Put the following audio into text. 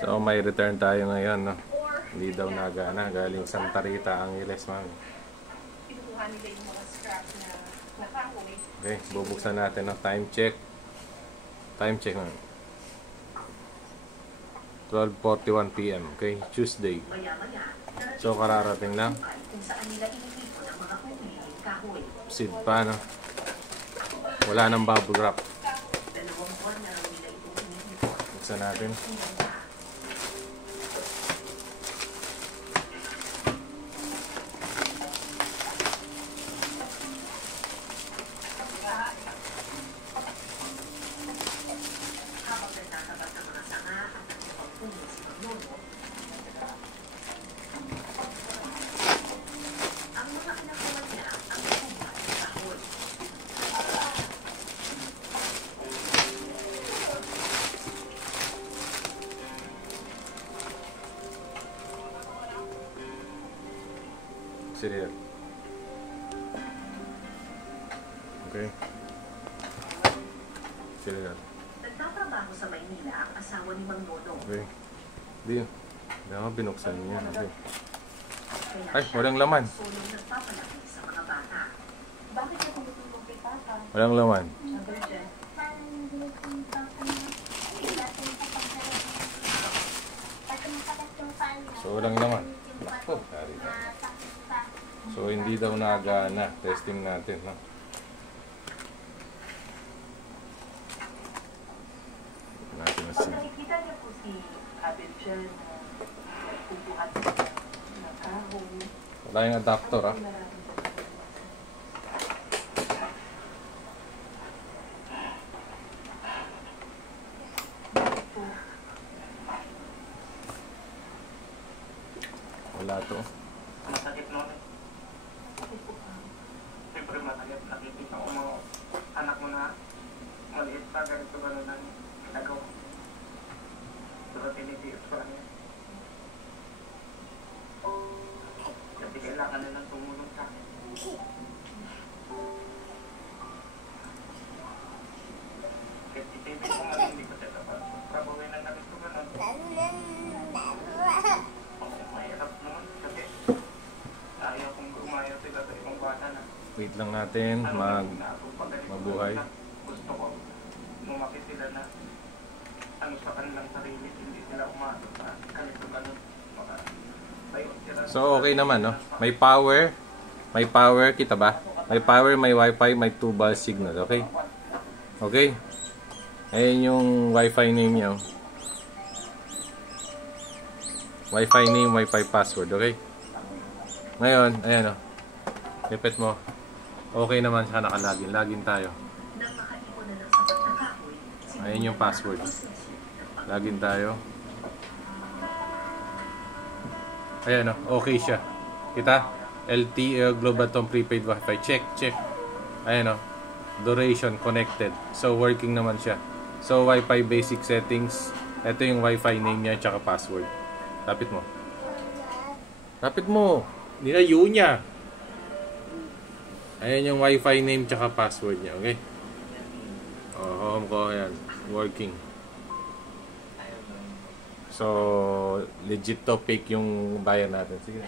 So may return tayo ngayon, no? Hindi daw nagana, galing Santa Rita ang Angeles, ma'am. Okay, bubuksan natin, no? Time check. Time check, ma'am. 12:41 PM, okay? Tuesday. So kararating lang. Seed pa, no? Wala nang bubble wrap. Buksan natin. Cereal. Okay. Cereal. Nagtatrabaho sa Maynila ang asawa ni Mang Dodong. Okay. Hindi ako binuksan niya. Okay. Ay, walang laman. Walang laman. So, walang laman. Ako, so, hindi daw nagana. Testing natin, no? Natin na siya. Nakikita niyo po si Abel dyan na kukuhan ng kahoy. Wala yung adapter, ha? Wala to. Masakit nun eh. Siyempre masakit. Nakikita ko mga anak mo na maliit pa, ganito gano'n ang ginagawa. Pero tinitiis ko lang yan. Kasi kailangan na ng tumulong sa akin. Kasi titipin ko nga hindi ko siya dapat. Probably na ganito gano'n. Mahirap naman kasi ayaw kong gumaya sila sa ibang bata na. Wait lang natin. Mabuhay. Gusto ko lumaki sila na ano sa kanilang sarili, hindi sila umasok sa ganito gano'n. So okay naman, no? May power. May power, kita ba? May power, may wifi, may 2-ball signal, okay? Okay? Ayan yung wifi name niya. Wi-Fi name, Wi-Fi password, okay? Ngayon, ayan o. Repeat mo. Okay naman siya, nakalagin. Login tayo. Ayan yung password. Login tayo. Ayan o, okay siya. Kita? LTE Globalton Prepaid Wi-Fi. Check, check. Ayan o. Duration connected. So, working naman siya. So, Wi-Fi basic settings. Ito yung Wi-Fi name niya, tsaka password. Lapit mo. Lapit mo. Nilayo niya. Ayan yung wifi name tsaka password niya. Okay? Oh, home ko. Ayan. Working. So, legit to fake yung bayan natin. Sige.